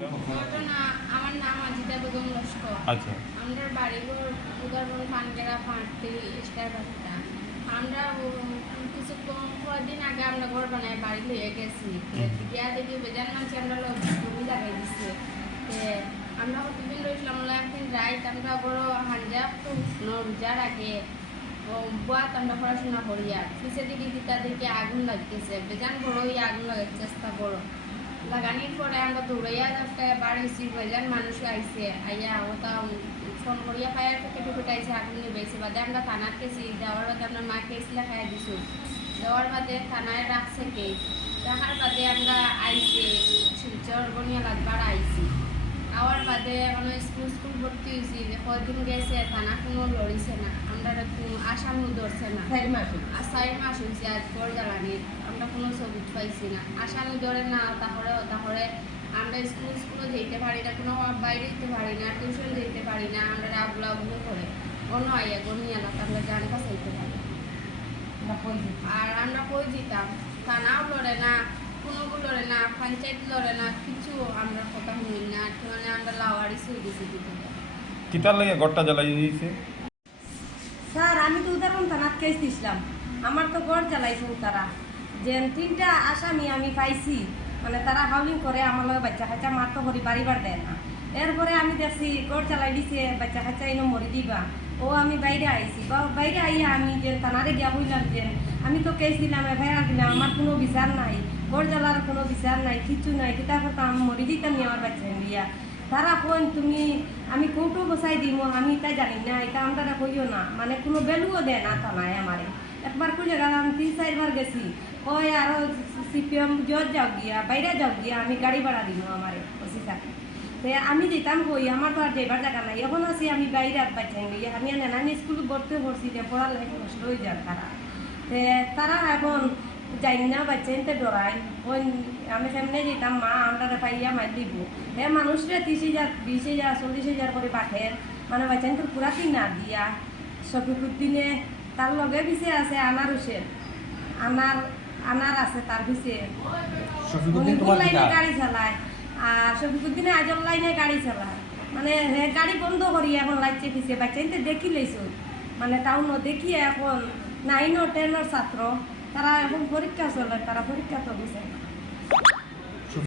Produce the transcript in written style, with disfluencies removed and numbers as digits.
ঘটনা আমার নাম আজিদা বেগম লস্কর। আচ্ছা। আমরা বাড়িঘর উদাহরণ পানগেরা ফাঁটতে স্টার বাচ্চা আমরা কিছু কদিন আগে আমরা ঘর বানাই বাড়ি লইয়ে গেছি গিয়া দেখি বেজান মানুষ আমরা জমি লাগাই দিচ্ছে আমরা কতদিন রয়েছিলাম একদিন রাইট আমরা বড় হাঞ্জা তো রোজার আগে বাত আমরা পড়াশোনা করিয়া পিছিয়ে দিকে দিতা দেখি আগুন লাগতেছে বেজান বড় হইয়া আগুন লাগার চেষ্টা বড় লাগানির পরে আমরা দৌড়াইয়া বাড়িছি বেজান মানুষ আইসে আইয়া ওটা ফোন করিয়া ফায়ার টুকে আইসে আগুন নিবাইছে বাদে আমরা থানার গেছি যাওয়ার বাদে আমরা মা কেসলা খাইয়া দিছো যাওয়ার বাদে থানায় রাখছে কে রাখার বাদে আমরা আইসে শিলচর বনিয়া লাগবার আইসি আওয়ার বাদে আমরা স্কুল ভর্তি হয়েছি কয়দিন গেছে থানা কোনো লড়িছে না আমরা আসামও ধরছে না 4 মাস হয়েছে আজ গড় জ্বালানির আমরা কোনো ছবি পাইছি না আসামি ধরে না তাহলে আমরা স্কুলে যেতে পারি না কোনো বাইরে যেতে পারি না টিউশন যেতে পারি না আমরা আবুলা করে অন্য আইয়া গনি এলাকা আমরা জান পাচাইতে পারি আর আমরা কই যেতাম থানাও লড়ে না কোনো লড়ে না পঞ্চায়েত লড়ে না কিছু আমরা কথা শুনি না মানে আমরা লাওয়ারি সই দিছি কিতার লাগে গড়টা জ্বালাই দিয়েছে স্যার আমি তো উদাহরণ থানাত কেস দিছিলাম আমার তো গড় জ্বালাইছে তারা যে 3টা আসামি আমি পাইছি মানে তারা হাউলিং করে আমার লগে বাচ্চা কাচ্চা মারতো করি বাড়িবার দেয় না এরপরে আমি দেখছি গড় চালাই দিছে বাচ্চা কাচ্চা এনে মরি দিবা ও আমি বাইরে আইছি বা বাইরে আইয়া আমি যে থানারে গিয়া বললাম যে আমি তো কেস দিলাম এফআইআর দিলাম আমার কোনো বিচার নাই গড় জ্বালার কোনো বিচার নাই কিছু নাই কিতাব আমি মরি দিতাম নি আমার বাচ্চা দিয়া তারা কোন তুমি আমি কোর্টও বসাই দিব আমি এটা জানি না এটা আমরা কইও না মানে কোনো ভ্যালুও দেয় না থানায় আমারে একবার কইলে আমি 3-4 বার গেছি কয় আরো সিপিএম জজ যাও গিয়া বাইরে যাও গিয়া আমি গাড়ি ভাড়া দিব আমারে ওসি থাকে আমি যেতাম কই আমার তো আর যাইবার জায়গা নাই এখন আছি আমি বাইরে বাচ্চাই গিয়ে আমি নানি স্কুল ভর্তি করছি যে পড়ার লাগে নষ্ট হয়ে যান তারা এখন যাই না বাচ্চাইতে ডরাই ওই আমি সামনে যেতাম মা আমরা পাইয়া মার দিব মানুষরা 30,000 20,000 40,000 করে পাঠের মানে বাচ্চাইতে পুরা না দিয়া শফিকুদ্দিনে তার লগে পিছে আছে আনারুসের আনার আছে তার পিছে লাইনে গাড়ি চালায় আর শফিকুদ্দিনে আজল লাইনে গাড়ি চালায় মানে গাড়ি বন্ধ করি এখন লাগছে পিছিয়ে বাচ্চাইতে দেখি লাইছো মানে টাউনও দেখিয়ে এখন 9 ও 10 ছাত্র তারা এখন পরীক্ষা চলে তারা পরীক্ষা তো দিছে